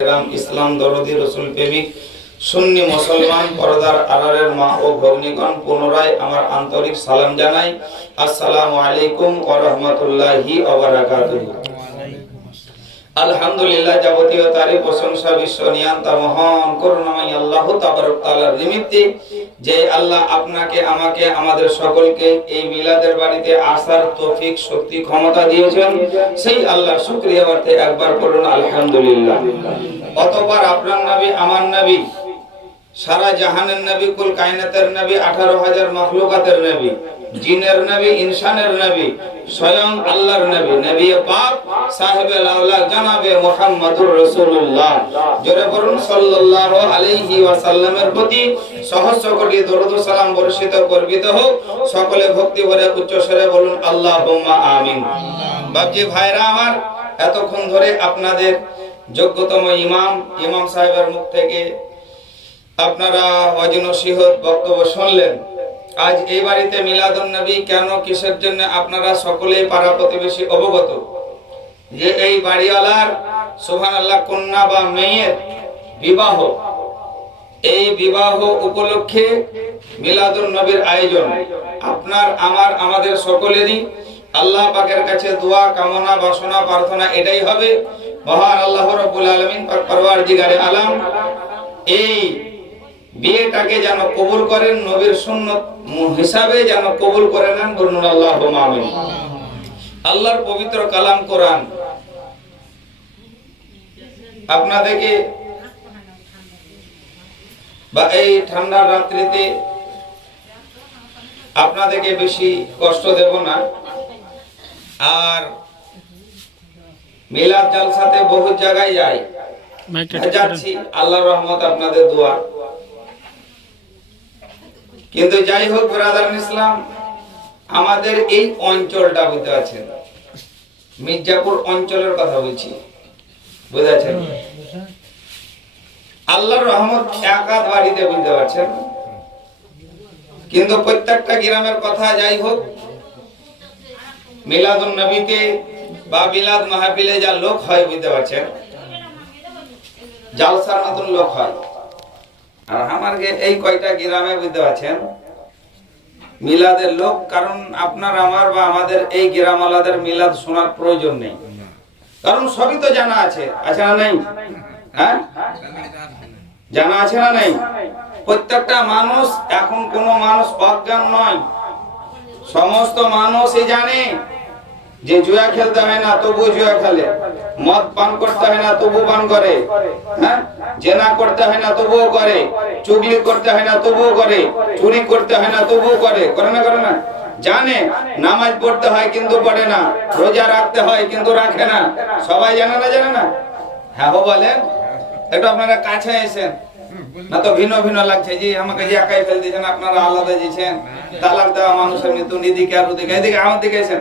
ইসলাম দরদি রসুল প্রেমিক সুন্নি মুসলমান পর্দার আড়ালের মা ও ভগ্নীগণ পুনরায় আমার আন্তরিক সালাম জানাই। আসসালামু আলাইকুম ওয়া রাহমাতুল্লাহি ওয়া বারাকাতুহু। আলহামদুলিল্লাহ, যাবতীয় তারিফ প্রশংসা বিশ্ব নিয়ন্তা মহান করুণাময় আল্লাহ তাবারক তাআলার নিমিত্তে, যে আল্লাহ আপনাকে আমাকে আমাদের সকলকে এই মিলাদের বাড়িতে আসার তৌফিক শক্তি ক্ষমতা দিয়েছেন, সেই আল্লাহর শুকরিয়া করতে একবার বলুন আলহামদুলিল্লাহ। অতঃপর আপনার নবী আমার নবী, সারা জাহানের নবী, কুল কায়নাতের নবী, 18,000 মাখলুকাতের নবী, জিনের নবী, ইনসানের নবী, স্বয়ং আল্লাহর নবী, নবী পাক সাহেবে লাউলা জনাবে মুহাম্মদুর রাসূলুল্লাহ, জোরে বলুন সাল্লাল্লাহু আলাইহি ওয়াসাল্লামের প্রতি সহস্র কোটি দরুদ ও সালাম বর্ষিত করবিত হোক। সকলে ভক্তি ভরে উচ্চ স্বরে বলুন আল্লাহুম্মা আমিন। বাপজি ভাইরা আমার, এতক্ষণ ধরে আপনাদের যোগ্যতম ইমাম সাহেবের মুখ থেকে আপনারা ওয়াজ নসিহত বক্তব্য শুনলেন। আজ এই বাড়িতে মিলাদুন নবী কেন, কিসের জন্য আপনারা সকলেই পাড়া প্রতিবেশী অবগত, যে এই বাড়িওয়ালার সুবহানাল্লাহ কন্যা বা মেয়ের বিবাহ, এই বিবাহ উপলক্ষে মিলাদুন নবীর আয়োজন। আপনার আমার আমাদের সকলেরই আল্লাহ পাকের কাছে দোয়া কামনা বাসনা প্রার্থনা এটাই হবে, মহান আল্লাহ রাব্বুল আলামিন পাক পরওয়ারদিগারে আলাম এই বিয়েটাকে যেন কবুল করেন, নবীর সুন্নত হিসাবে যেন কবুল করে নেন, বলুন আল্লাহুম্মা আমিন। আল্লাহর পবিত্র কালাম কোরআন আপনাদেরকে বা এই ঠান্ডার রাত্রিতে আপনাদেরকে বেশি কষ্ট দেব না। আর মিলাদ জালসাতে বহু জায়গায় যাচ্ছি, আল্লাহর রহমত আপনাদের দোয়া। কিন্তু যাই হোক ব্রাদার ইসলাম, আমাদের এই অঞ্চলটা বুঝতে পারছেন, মির্জাপুর অঞ্চলের কথা বলছি, বুঝেছেন? আল্লাহর রহমত একাধ বাড়িতে বুঝতে পারছেন, কিন্তু প্রত্যেকটা গ্রামের কথা যাই হোক, মিলাদুন নবীতে বা মিলাদ মাহফিলে যা লোক হয় বুঝতে পারছেন, জালসার মতন লোক হয়। আর আমার এই কয়টা গ্রামে বুঝতে পারছেন মিলাদের লোক, কারণ আপনার আমার বা আমাদের এই গ্রামওয়ালাদের মিলাদ শোনার প্রয়োজন নেই, কারণ সবই তো জানা আছে, আছে না নাই? হ্যাঁ, জানা আছে না নাই? প্রত্যেকটা মানুষ, এখন কোন মানুষ অজ্ঞান নয়, সমস্ত মানুষই জানে যে জুয়া খেলতে হয় না তবু জুয়া খেলে, মদ পান করতে হয় না তবু পান করে, হ্যাঁ, জেনা করতে হয় না তবুও করে, চুগলি করতে হয় না তবুও করে, চুরি করতে হয় না তবুও করে, করে না? করে না? জানে নামাজ পড়তে হয় কিন্তু পড়ে না, রোজা রাখতে হয় কিন্তু রাখে না, সবাই জানে না? জানে না? হ্যাঁ বলেন, একটু আপনারা কাছে এসেন না তো ভিন্ন ভিন্ন লাগছে, যে আমাকে যে একাই ফেল দিয়েছেন, আপনারা আলাদা দিয়েছেন। তালাক দেওয়া মানুষের মৃত্যু, এদিকে আর ওদিকে, এদিকে আমার দিকে এসেন,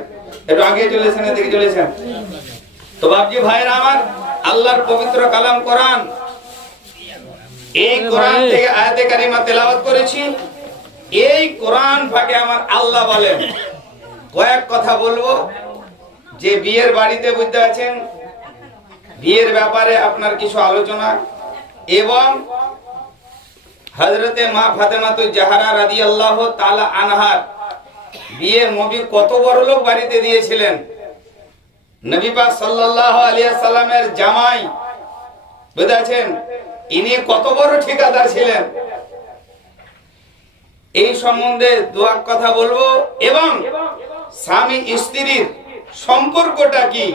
একটু আগে চলেছেন, এদিকে চলেছেন। তো বাপজি ভাইরা আমার, আল্লাহর পবিত্র কালাম কোরআন, এই কোরআন থেকে আয়াতে কারিমা তেলাওয়াত করেছি। এই কোরআন ফাঁকে আমার আল্লাহ বলেন, কয়েক কথা বলবো, যে বিয়ের বাড়িতে বুঝতে আছেন, বিয়ের ব্যাপারে আপনার কিছু আলোচনা, এবং হযরতে মা ফাতেমাতুজ জাহরা রাদিয়াল্লাহু তাআলা আনহার বিয়ে নবী কত বড় লোক বাড়িতে দিয়েছিলেন। নবী পাক সাল্লাল্লাহু আলাইহি সাল্লামের জামাই বুঝাছেন, ইনি কত বড় ঠিকাদার ছিলেন। এই সম্বন্ধে দুয়া কথা বলবো, এবং স্বামী স্ত্রীর সম্পর্কটা কি,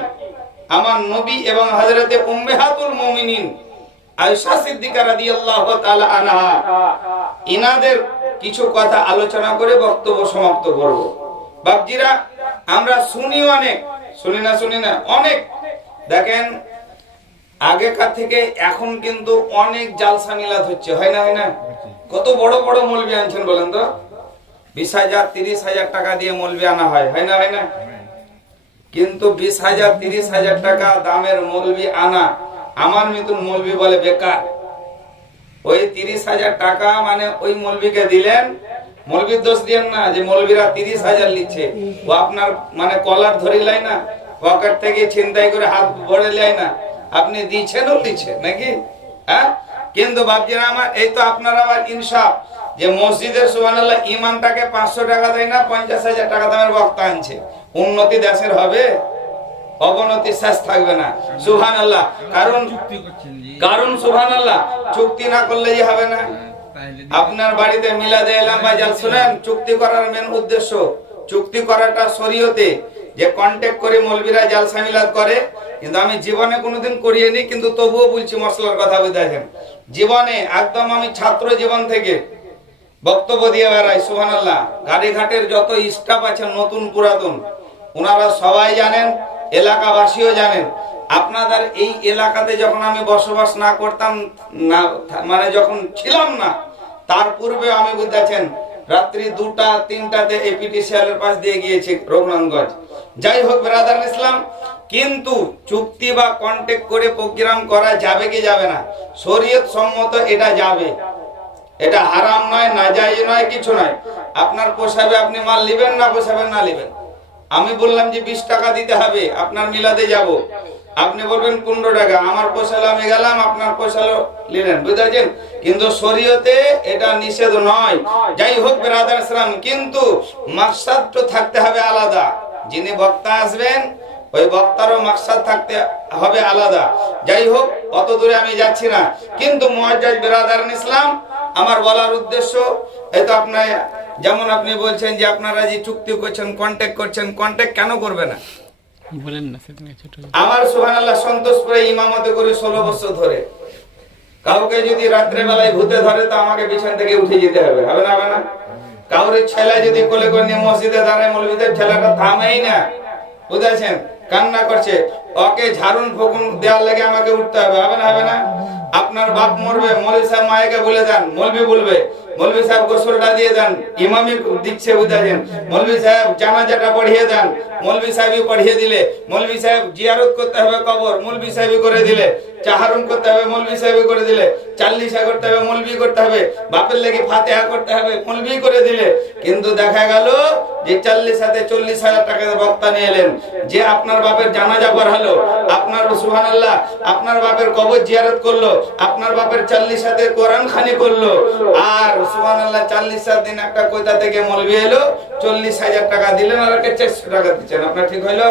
আমার নবী এবং হযরতে উম্মাহাতুল মুমিনিন আয়েশা সিদ্দিকা রাদিয়াল্লাহু তাআলা আনহা, ইনাদের কিছু কথা আলোচনা করে বক্তব্য সমাপ্ত করব। বাপজিরা, আমরা শুনি অনেক, শুনি না অনেক। দেখেন, আগেকার থেকে এখন কিন্তু অনেক জালসা মিলাদ হচ্ছে, হয় না? কত বড় বড় মৌলবি আনছেন বলেন তো, 20,000 30,000 টাকা দিয়ে মৌলবি আনা হয়, হয় না? কিন্তু 20,000 30,000 টাকা দামের মৌলবি আনা, আমার মতন মৌলবি বলে বেকার। ওই 30,000 টাকা মানে ওই মৌলবিকে দিলেন, মৌলবির দোষ দিয়েন না যে মৌলবিরা 30,000 লিখছে, ও আপনার মানে কলার ধরে লাই না, পকেট থেকে ছিনতাই করে হাত ভরে লাই না, আপনি দিচ্ছেনও দিচ্ছেন নাকি? হ্যাঁ, কিন্তু বাপজিরা আমার, এই তো আপনার আবার ইনসাফ যে মসজিদের সুবহানাল্লাহ ইমামটাকে 500 টাকা দেয় না 50,000 টাকা দামের বক্তা আনছে। উন্নতি দেশের হবে, অবনতি শেষ থাকবে না। সুবহানাল্লাহ। কারণ সুবহানাল্লাহ চুক্তি না করলে যে হবে না। আপনার বাড়িতে মিলাদে এলাম বা জাল শুনেন, চুক্তি করার মেন উদ্দেশ্য, চুক্তি করাটা শরীয়তে যে কন্টাক্ট করে মৌলবীরা জালসা মিলাদ করে, কিন্তু আমি জীবনে কোনোদিন করিনি, কিন্তু তবুও বলছি মশলার কথা বুঝাছেন। জীবনে একদম আমি ছাত্র জীবন থেকে বক্তব্য দিয়ে বেড়াই সুবহানাল্লাহ। গাড়িঘাটের যত স্টাফ আছেন নতুন পুরাতন, ওনারা সবাই জানেন, এলাকাবাসীও জানেন। আপনাদের এই এলাকাতে যখন আমি বসবাস না করতাম না, মানে যখন ছিলাম না, তার পূর্বে আমি বুঝতেছেন রাত্রি 2টা 3টাতে এপিটিসিএলের পাশ দিয়ে গিয়েছি রঘুনাথগঞ্জ। যাই হোক ব্রাদার ইসলাম, কিন্তু চুক্তি বা কন্টাক্ট করে প্রোগ্রাম করা যাবে কি যাবে না? শরীয়ত সম্মত এটা যাবে, এটা হারাম নয়, নাজায়েজ নয়, কিছু নয়। আপনার পোষাবে আপনি মাল নেবেন, না পোষাবেন না নেবেন। আমি বললাম যে 20 টাকা দিতে হবে, আপনার মিলাদে যাব, আপনি বলবেন 15 টাকা, আমার পোষালো আমি গেলাম, আপনার পোষালো নিলেন, বুঝেছেন? কিন্তু শরীয়তে এটা নিষেধ নয়। যাই হোক ব্রাদার ইসলাম, কিন্তু মাকসাদ তো থাকতে হবে আলাদা। যিনি বক্তা আসবেন ওই বক্তারও মাকসাদ থাকতে হবে আলাদা। যাই হোক, অত দূরে আমি যাচ্ছি না, কিন্তু মুআজ্জাজ ব্রাদার ইসলাম, আমার বলার উদ্দেশ্য এই তো আপনার, যেমন আপনি বলছেন যে আপনারা যে চুক্তি করছেন, কন্টাক্ট করছেন, কন্টাক্ট কেন করবে না বলেন না? আমার সুবহানাল্লাহ সন্তোষপুরে ইমামতি করি 16 বছর ধরে। কাউকে যদি রাত্রে বেলায় ভূতে ধরে তো আমাকে বিছানা থেকে উঠে যেতে হবে, হবে না? হবে না? কাউরে ছেলে যদি কোলে করে নিয়ে মসজিদে দাঁড়ায়, মৌলবীদের ছেলেটা থামেই না, বুঝেছেন, কান্না করছে, ওকে ঝাড়ুন ফুকুন দেওয়ার লাগে আমাকে উঠতে হবে, হবে না? হবে না? আপনার বাপ মরবে, মৌলভী সাহেব মায়েকে বলে দেন, মৌলভী বলবে, মৌলভী সাহেব গোসলটা দিয়ে দেন, ইমামি দিচ্ছে, বুঝাছেন, মৌলভী সাহেব জানাজাটা পড়িয়ে দেন, মৌলভী সাহেবই পড়িয়ে দিলে, মৌলভী সাহেব জিয়ারত করতে হবে কবর, মৌলভী সাহেবই করে দিলে, চাহারুন করতে হবে, মৌলভী সাহেবই করে দিলে, চাল্লিশা করতে হবে, মৌলভী করতে হবে, বাপের লাগি ফাতিহা করতে হবে, মৌলভী করে দিলে। কিন্তু দেখা গেল যে 40 40,000 টাকা বক্তা নিয়ে এলেন, যে আপনার বাপের জানাজা পড়ালো, আপনার সুবহানাল্লাহ আপনার বাপের কবর জিয়ারত করলো, আপনার বাপের 40 কোরআন খানি করলো, আর সুবহানাল্লাহ 40 দিন একটা কোথা থেকে মৌলভী এলো, 40,000 টাকা দিলেন, আর 400 টাকা দিচ্ছেন, আপনার ঠিক হইলো?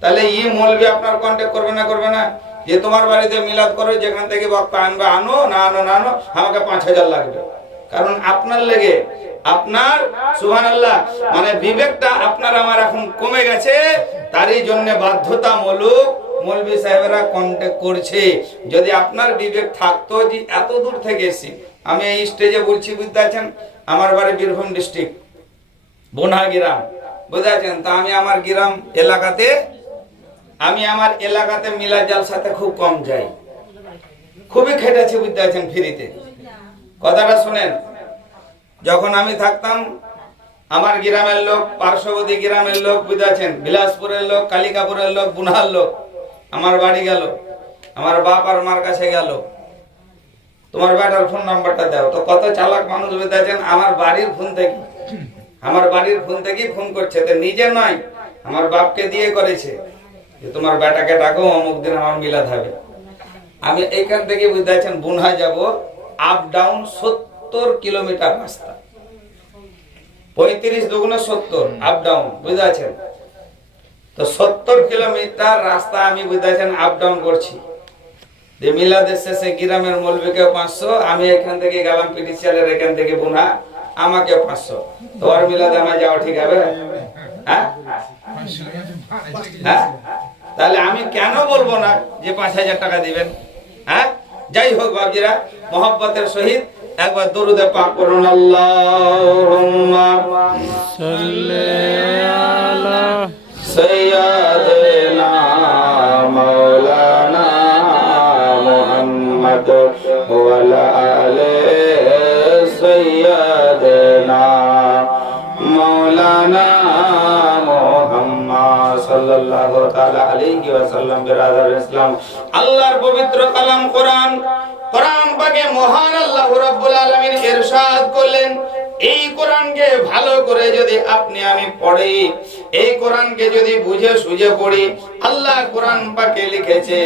তাহলে এই মৌলভী আপনার কন্টাক্ট করবে না? করবে না? যে তোমার বাড়িতে মিলাদ করো, যেখান থেকে বক্তা আনবে আনো, না আনো না আনো, আমাকে 5,000 লাগবে। কারণ আপনার লেগে, আপনার সুবহানাল্লাহ মানে বিবেকটা আপনার আমার এখন কমে গেছে, তারই জন্য বাধ্যতামূলক মৌলভী সাহেবরা কন্টাক্ট করছে। যদি আপনার বিবেক থাকতো যে এত দূর থেকে এসেছি, আমি এই স্টেজে বলছি, বুঝতেছেন, আমার বাড়ি বীরভূম ডিস্ট্রিক্ট বোনা গ্রাম, বুঝতেছেন, তা আমি আমার গ্রাম এলাকাতে, আমি আমার এলাকাতে মিলাদ জালসাতে খুব কম যাই, খুবই খেটেছি, বুঝতেছেন, ফ্রিতে। কথাটা শুনেন, যখন আমি থাকতাম, আমার গ্রামের লোক, পার্শ্ববর্তী গ্রামের লোক, বুঝতেছেন, বিলাসপুরের লোক, কালিকাপুরের লোক, বুনহার লোক আমার বাড়ি গেল, আমার বাপ আর মার কাছে গেল, তোমার বেটার ফোন নাম্বারটা দাও। তো কত চালাক মানুষ, বুঝতেছেন, আমার বাড়ির ফোন থেকে, আমার বাড়ির ফোন থেকেই ফোন করছে, তো নিজে নয়, আমার বাপকে দিয়ে করেছে যে তোমার বেটাকে ডাকো, অমুক দিন আমার মিলাদ হবে। আমি এইখান থেকে বুঝতেছেন বুনহা যাব, আপ ডাউন 70 কিলোমিটার রাস্তা, 35 দুগুণে 70 আপ ডাউন, বুঝতেছেন। তো 70 কিলোমিটার রাস্তা আমি বুঝতেছেন আপ ডাউন করছি। যে মিলাদের শেষে গ্রামের মৌলভীকে 500, আমি এখান থেকে গেলাম পিটিসিয়ালের এখান থেকে বুনহা, আমাকে 500। তোমার মিলাদে আমার যাওয়া ঠিক হবে? হ্যাঁ হ্যাঁ, তাহলে আমি কেন বলবো না যে 5,000 টাকা দিবেন? হ্যাঁ, যাই হোক বাবজিরা, মোহাব্বতের সহিত একবার দরুদে পাক করুন, আল্লাহুম্মা সাল্লি আলা সাইয়্যিদিনা মাওলানা মুহাম্মদ ওয়া আলা আলি সাইয়্যিদিনা মাওলানা মুহাম্মদ সাল্লাল্লাহু তাআলা আলাইহি ওয়াসাল্লাম। বিরাদার ইসলাম, আল্লাহর পবিত্র কালাম কোরআন, কোরআন পাকে মহান আল্লাহ রাব্বুল আলামিন ইরশাদ করলেন, এই কোরআনকে ভালো করে যদি আপনি আমি পড়ি, এই কোরআনকে যদি বুঝে সুঝে পড়ি, আল্লাহ কোরআন পাকে লিখেছে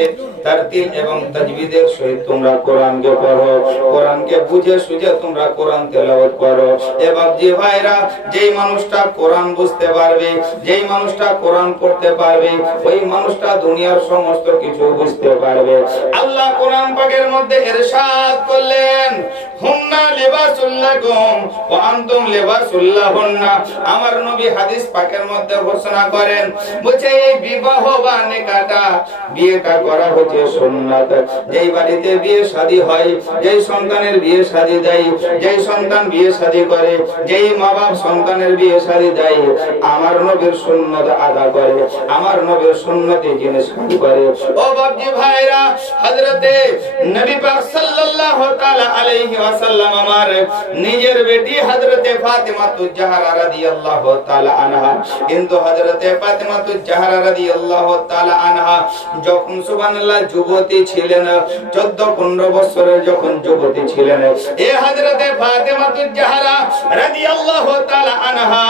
তারতিল এবং তাজবিদের সহিত তোমরা কোরআনকে পড়ো, কোরআনকে বুঝে সুঝে তোমরা কোরআন তেলাওয়াত করো। এবার যে ভাইরা, যেই মানুষটা কোরআন বুঝতে পারবে, যেই মানুষটা কোরআন পড়তে পারবে, ওই মানুষটা দুনিয়ার সমস্ত কিছু বুঝতে পারবে। আল্লাহ কোরআন পাকের মধ্যে ইরশাদ করলেন, হুন্না লিবাসুল লাকুম ওয়া আনতুম লিবাসুল লাহুন্না। আমার নবী হাদিস পাকের মধ্যে ঘোষণা করেন, বলছে এই বিবাহ বা নিকাহটা, বিয়েটা করা হচ্ছে সুন্নাত। যেই বাড়িতে বিয়ে শাদী হয়, যেই সন্তানের বিয়ে শাদী দেয়, যেই সন্তান বিয়ে শাদী করে, যেই মা বাপ সন্তানের বিয়ে শাদী দেয়, আমার নবীর সুন্নাত আদা করে, আমার নবীর সুন্নতি জিনিস করে। ও বাপজি ভাইরা, হযরতে নবী পাক সাল্লাল্লাহু তাআলা আলাইহি ওয়াসাল্লাম আমার নিজের বেটি হযরতে ফাতিমাতুজ জাহরা রাদিয়াল্লাহু তাআলা আনহা, কিন্তু হযরতে ফাতিমাতুজ জাহরা রাদিয়াল্লাহু তাআলা আনহা যখন সুবহানাল্লাহ যুবতী ছিলেন, 14-15 বছরের যখন যুবতী ছিলেন, এ হযরতে ফাতিমাতুজ জাহরা রাদিয়াল্লাহু তাআলা আনহা,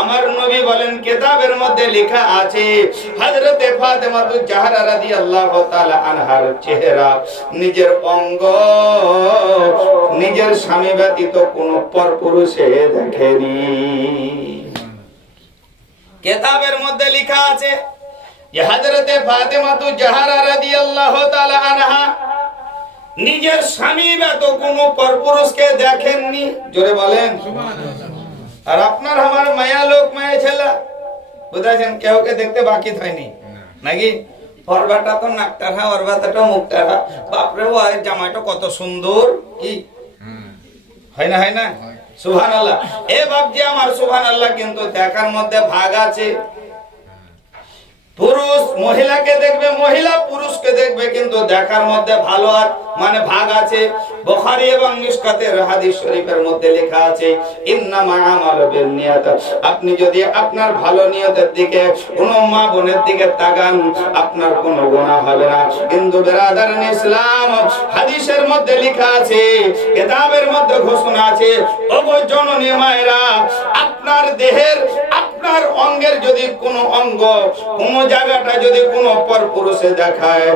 আমার নবী বলেন কিতাবের মধ্যে লেখা আছে হযরতে ফাতিমাতুজ জাহরা রাদিয়াল্লাহু তাআলা আনহার চেহারা, নিজের অঙ্গ নিজের স্বামী ব্যতীত কোন পরপুরুষে দেখেনি। কিতাবের মধ্যে লেখা আছে যে হযরতে ফাতিমাতুজ জাহরা রাদিয়াল্লাহু তাআলা আনহা নিজের স্বামী ব্যতীত কোন পরপুরুষকে দেখেননি। জোরে বলেন সুবহানাল্লাহ। আর আপনার আমার মায়া লোক, মায়া ছেলে, বুঝাছেন, কেউকে দেখতে বাকি হয়নি নাকি? পরবাটা তো নাকটারা, অরবাটা মুখটারা, বাপরে ওই জামাইটা কত সুন্দর, কি হয় না, হয় না? সুবহানাল্লাহ। এ বাপজি আমার সুবহানাল্লাহ, কিন্তু দেখার মধ্যে ভাগ আছে। পুরুষ মহিলাকে দেখবে, মহিলা পুরুষকে দেখবে, কিন্তু দেখার মধ্যে ভালো মানে ভাগ আছে। বুখারী এবং মিশকাতের হাদিস শরীফের মধ্যে লেখা আছে, ইন্নামা আমালু বিন্নিয়াত। আপনি যদি আপনার ভালো নিয়তের দিকে, কোন মা বোনের দিকে তাকান, আপনার কোনো গুনাহ হবে না। কিন্তু বিরাদারান ইসলাম, হাদিসের মধ্যে লেখা আছে, কিতাবের মধ্যে ঘোষণা আছে, ও জননী মায়েরা, আপনার দেহের, আপনার অঙ্গের যদি কোনো অঙ্গ, কোন জায়গাটা যদি কোনো পরপুরুষে দেখায়,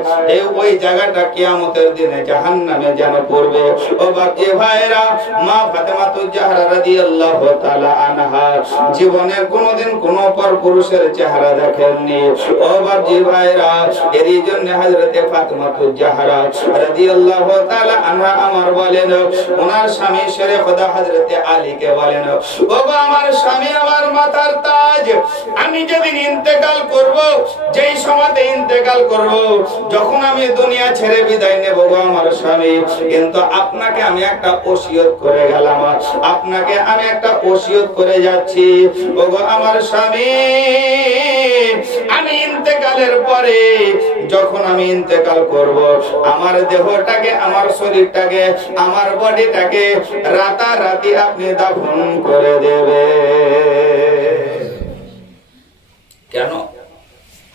ওই জায়গাটা কিয়ামতের দিনে জাহান্নামে যেন পড়বে। ও বাকি ভাইরা, মা ফাতেমাতুজ জাহরা রাদিয়াল্লাহু তাআলা আনহা জীবনে কোনোদিন কোনো পরপুরুষের চেহারা দেখেননি। ও বাকি ভাইরা, এরই জন্য হযরতে ফাতেমাতুজ জাহরা রাদিয়াল্লাহু তাআলা আনহা আমার বলেন, ওনার স্বামী শেরে খোদা হযরতে আলীকে বলেন, ও গো আমার স্বামী, আমার মাথার তাজ, আমি যেদিন ইন্তেকাল করব, যেই সময়তে ইন্তেকাল করব, যখন আমি দুনিয়া ছেড়ে বিদায় নেব গো আমার স্বামী, কিন্তু আপনাকে আমি একটা ওসিয়ত করে গেলাম, আপনাকে আমি একটা ওসিয়ত করে যাচ্ছি। ও গো আমার স্বামী, আমি ইন্তেকালের পরে, যখন আমি ইন্তেকাল করব, আমার দেহটাকে, আমার শরীরটাকে, আমার বডিটাকে রাতারাতি আপনি দাফন করে দেবে। কেন?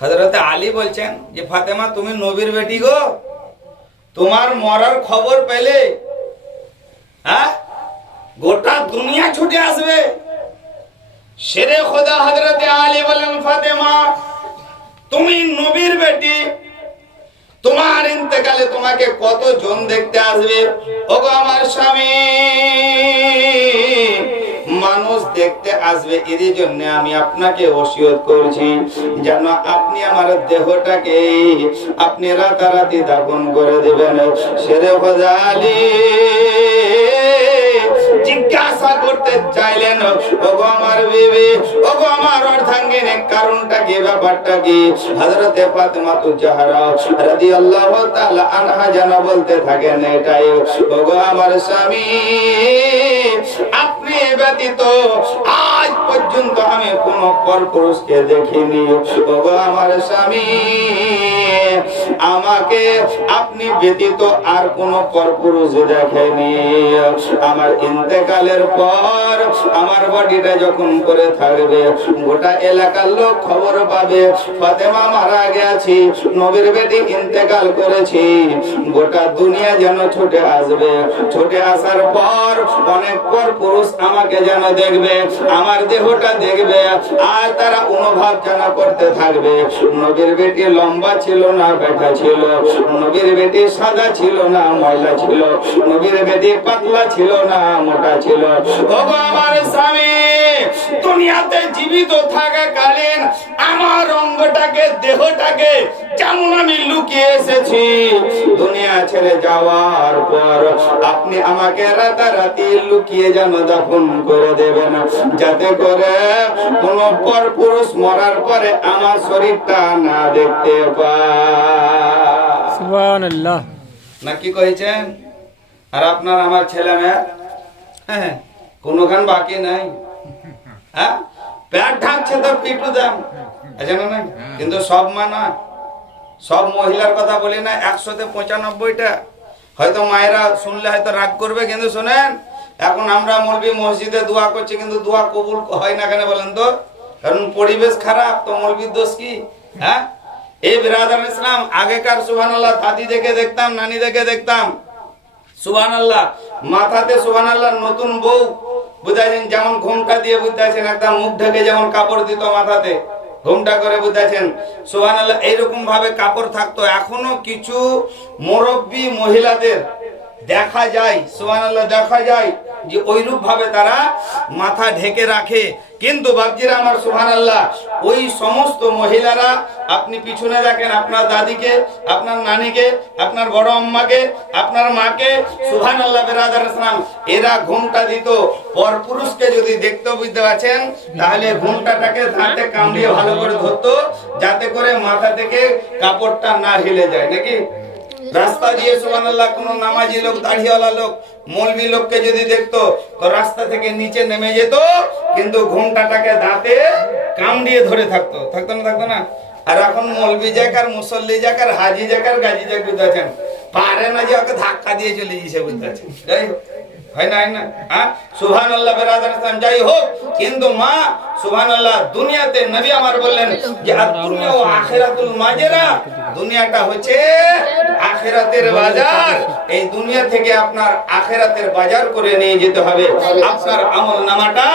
হযরতে আলী বলছেন যে ফাতেমা, তুমি নবীর বেটি গো, তোমার মরার খবর পেলে গোটা দুনিয়া ছুটে আসবে। শেরে খোদা হযরতে আলী বলেন, ফাতেমা তুমি নবীর বেটি, তোমার ইন্তেকালে তোমাকে কতজন দেখতে আসবে। ওগো আমার স্বামী, মানুষ দেখতে আসবে, এর জন্য আমি আপনাকে ওসিয়ত করছি যেন আপনি আমার দেহটাকে আপনি রাতারাতি দাফন করে দেবেন। শেরে খোদা আলী জিজ্ঞাসা করতে চাইলেন, ওগো আমার বিবি, ওগো আমার অর্ধাঙ্গিনী, কারণটা কি, ব্যাপারটা কি? হযরতে ফাতেমাতুজ জাহরা রাদিয়াল্লাহু তাআলা আনহা যেন বলতে থাকেন, এটাই, ওগো আমার স্বামী, আপনি ব্যতীত আজ পর্যন্ত আমি কোন পরপুরুষকে দেখিনি। ওগো আমার স্বামী, আমাকে আপনি ব্যতীত আর কোন পরপুরুষ দেখেনি। আমার ইন্তেকালের পর আমার বডিটা যখন পরে থাকবে গোটা এলাকার লোক খবর পাবে ফাতেমা মারা গেছে, নবীর বেটি ইন্তেকাল করেছি। গোটা দুনিয়া যেন ছুটে আসবে, ছুটে আসার পর অনেক পর পুরুষ আমাকে যেন দেখবে, আমার দেহটা দেখবে, আর তারা অনুভব যেন করতে থাকবে নবীর বেটি লম্বা ছিল না বেটা ছিল, নবীর বেটি সাদা ছিল না ময়লা ছিল, নবীর বেটি পাতলা ছিল না মোটা ছিল। ওগো আমার স্বামী, দুনিয়াতে জীবিত থাকাকালীন আমার অঙ্গটাকে দেহটাকে যেমন আমি লুকিয়ে এসেছি, দুনিয়া ছেড়ে যাওয়ার পর আপনি আমাকে রাতারাতি লুকিয়ে যেন দাফন করে দেবেন, যাতে করে কোন পর পুরুষ মরার পরে আমার শরীরটা না দেখতে পায়। সুবহানাল্লাহ। না কি কইছেন? আর আপনার আমার ছেলে মেয়ে হ্যাঁ কোনখান বাকি নাই, হ্যাঁ পেট ঢাকছে তো পিটু দাম আছে না, কিন্তু সব মানা সব মহিলার কথা বলি না, 195টা হয়তো মায়েরা শুনলে হয়তো রাগ করবে, কিন্তু শুনেন এখন আমরা মৌলবি মসজিদে দোয়া করছি কিন্তু দোয়া কবুল হয় না কেন বলেন তো? কারণ পরিবেশ খারাপ, তো মৌলবির দোষ কি? হ্যাঁ এই বিরাদার ইসলাম আগেকার সুবহানাল্লাহ দাদি দেখে দেখতাম, নানি দেখে দেখতাম সুবহানাল্লাহ, মাথাতে সুবহানাল্লাহ নতুন বউ বুঝাইছেন যেমন ঘুমটা দিয়ে বুঝাইছেন, একদম মুখ ঢেকে যেমন কাপড় দিত মাথাতে ঘুমটা করে বুঝাইছেন সুবহানাল্লাহ, এইরকম ভাবে কাপড় থাকতো। এখনো কিছু মুরব্বী মহিলাদের দেখা যায় সুবহানাল্লাহ, দেখা যায় যে ওইরূপ ভাবে তারা মাথা ঢেকে রাখে। কিন্তু বাপজিরা আমার সুবহানাল্লাহ, ওই সমস্ত মহিলারা আপনি পিছনে দেখেন আপনার দাদিকে, আপনার নানিকে, আপনার বড় আম্মাকে, আপনার মাকে সুবহানাল্লাহ বিরাদার ইসলাম, এরা ঘুমটা দিত। পরপুরুষকে যদি দেখতে বুঝতে পারছেন তাহলে ঘুমটাটাকে দাঁতে কামড়িয়ে ভালো করে ধরতো, যাতে করে মাথা থেকে কাপড়টা না হিলে যায় নাকি। রাস্তা দিয়ে সুবহানাল্লাহ কোন নামাজি লোক, দাড়িওয়ালা লোক, মৌলবি লোককে যদি দেখতো তো রাস্তা থেকে নিচে নেমে যেত, কিন্তু ঘুমটাটাকে দাঁতে কামড়িয়ে ধরে থাকতো, থাকতো না থাকতো না। আর এখন মৌলবি জাকার, মুসল্লি জাকার, হাজি জাকার, গাজী জাক বুঝতে পারছেন, পারে না যে ওকে ধাক্কা দিয়ে চলে গেছে বুঝতে পারছেন। যাই হোক হয় না, হয় না, হ্যাঁ সুবহানাল্লাহ বিরাদার ইসলাম। যাই হোক, কিন্তু মা সুবহানাল্লাহ দুনিয়াতে নবী আমার বললেন যে দুনিয়া ও আখিরাতুল মাজরা, দুনিয়াটা হচ্ছে আখিরাতের বাজার। এই দুনিয়া থেকে আপনার আখিরাতের বাজার করে নিয়ে যেতে হবে, আপনার আমল নামাটা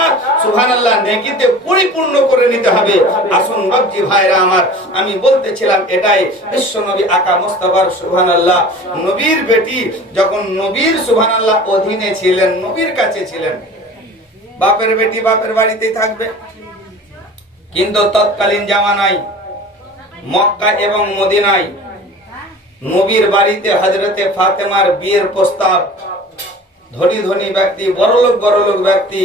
সুবহানাল্লাহ নেকিতে পরিপূর্ণ করে নিতে হবে। আসুন বাপজি ভাইরা আমার, আমি বলতেছিলাম এটাই, বিশ্ব নবী আকা মুস্তাফার সুবহানাল্লাহ নবীর বেটি যখন নবীর সুবহানাল্লাহ অধীনে ছিলেন, নবীর কাছে ছিলেন, বাপের বেটি বাপের বাড়িতেই থাকবে। কিন্তু তৎকালীন জামানায় মক্কা এবং মদিনায় নবীর বাড়িতে হযরতে ফাতেমার বিয়ের প্রস্তাব, ধনী ধনী ব্যক্তি, বড়লোক ব্যক্তি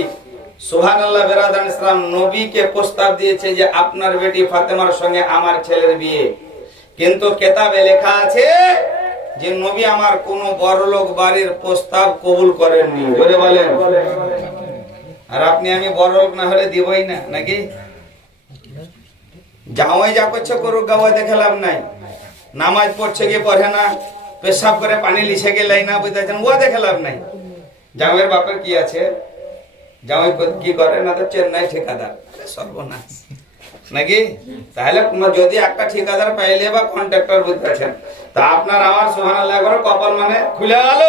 সুবহানাল্লাহ বিরাদার ইসলাম নবীকে প্রস্তাব দিয়েছে যে আপনার বেটি ফাতেমার সঙ্গে আমার ছেলের বিয়ে। কিন্তু কিতাবে লেখা আছে যে নবী আমার কোন বড়লোক বাড়ির প্রস্তাব কবুল করেননি, বলে বলেন। আর আপনি আমি বড়লোক না হলে দিবই না নাকি। জামাই যা করছে করুক, গাওয়া দেখে লাভ নাই। নামাজ পড়ছে কি পড়ে না, পেশাব করে পানি লিছে গেলাই না বুঝতেছেন, ও দেখে লাভ নাই। জামাইয়ের বাপের কি আছে, জামাই কি করে না, তো চেন্নাই ঠিকাদার, সর্বনাশ নাকি। তাহলে যদি একটা ঠিকাদার পাইলে বা কন্ট্রাক্টর বুঝতেছেন, তা আপনার আমার সুবহানাল্লাহ করে কপাল মানে খুলে গেল,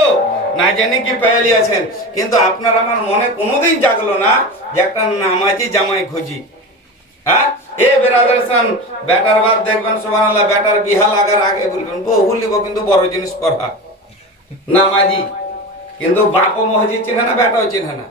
না জানি কি পেয়ে আছেন। কিন্তু আপনার আমার মনে কোনোদিন জাগলো না যে একটা নামাজি জামাই খুঁজি। হ্যাঁ এ বিরাদার ইসলাম, বেটার বাপ দেখবেন সুবহানাল্লাহ, বেটার বিহা লাগার আগে বলবেন বহু লিব, কিন্তু বড় জিনিস পড়া নামাজি, কিন্তু বাপও মসজিদ চিনে না, বেটাও চিনে না।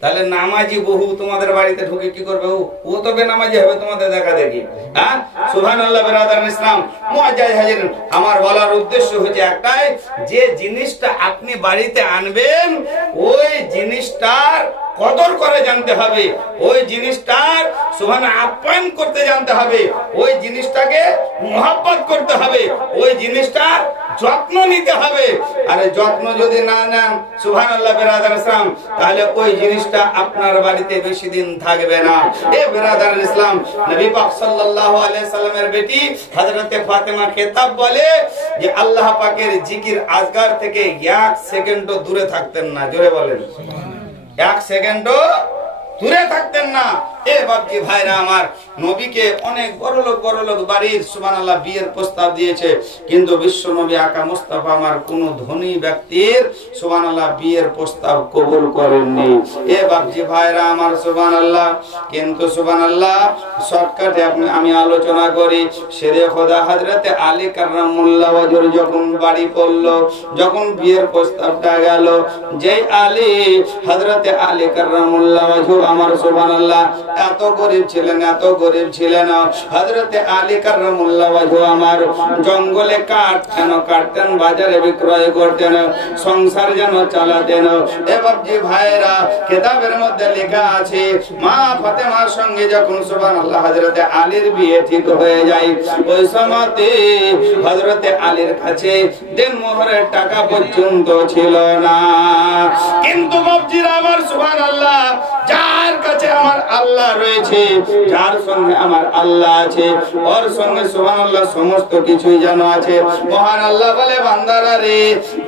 তাহলে নামাজি বহু তোমাদের বাড়িতে ঢুকে কি করবে, ও তো বেনামাজি হবে তোমাদের দেখা দেখি। হ্যাঁ সুবহানাল্লাহ বিরাদার ইসলাম, মুআজ্জাজ হাজিরিন, আমার বলার উদ্দেশ্য হচ্ছে একটাই, যে জিনিসটা আপনি বাড়িতে আনবেন ওই জিনিসটার কদর করে জানতে হবে, ওই জিনিসটার সুবহানাল্লাহ আপ্যায়ন করতে জানতে হবে, ওই জিনিসটাকে মহব্বত করতে হবে, ওই জিনিসটার যত্ন নিতে হবে। আর যত্ন যদি না নেন সুবহানাল্লাহ বিরাদার ইসলাম, তাহলে ওই জিনিসটা আপনার বাড়িতে বেশি দিন থাকবে না। এ বিরাদার ইসলাম, নবী পাক সাল্লাল্লাহু আলাইহি সাল্লামের বেটি হযরতে ফাতেমা খেতাব বলে যে আল্লাহ পাকের জিকির আজগার থেকে 1 সেকেন্ডও দূরে থাকতেন না, জোরে বলেন। 1 সেকেন্ডও দূরে থাকতেন না। এ বাপজি ভাইরা আমার, নবীকে অনেক বড় লোক বাড়ির সুবহানাল্লাহ বিয়ের প্রস্তাব দিয়েছে, কিন্তু বিশ্ব নবী আকা মুস্তাফা আমার কোন ধনী ব্যক্তির সুবহানাল্লাহ বিয়ের প্রস্তাব কবুল করেননি। এ বাপজি ভাইরা আমার সুবহানাল্লাহ, কিন্তু সুবহানাল্লাহ শর্টকাটে আমি আলোচনা করি। শেরে খোদা হযরতে আলী কাররামুল্লাহ ওয়াজহ যখন বাড়ি পড়ল, যখন বিয়ের প্রস্তাবটা গেল, যেই আলী হযরতে আলী কাররামুল্লাহ ওয়াজহ আমার সুবহানাল্লাহ এত গরিব ছিলেন হযরতে আলী কাররামুল্লাহ ওয়াজহ আমার জঙ্গলে কাঠ যেন কাটতেন, বাজারে বিক্রয় করতেন, সংসার যেন চালাতেন। এ বাপজি ভাইরা, কিতাবের মধ্যে লেখা আছে মা ফাতেমার সঙ্গে যখন সুবহানাল্লাহ হযরতে আলীর বিয়ে ঠিক হয়ে যায়, ওই সময়তে হযরতে আলীর কাছে দেনমোহরের টাকা পর্যন্ত ছিল না। কিন্তু বাপজিরা আমার সুবহানাল্লাহ, যার কাছে আমার আল্লাহ রয়েছে, যার সঙ্গে আমার আল্লাহ আছে, ওর সঙ্গে সুবহানাল্লাহ সমস্ত কিছুই যেন আছে। মহান আল্লাহ বলে বান্দারা রে,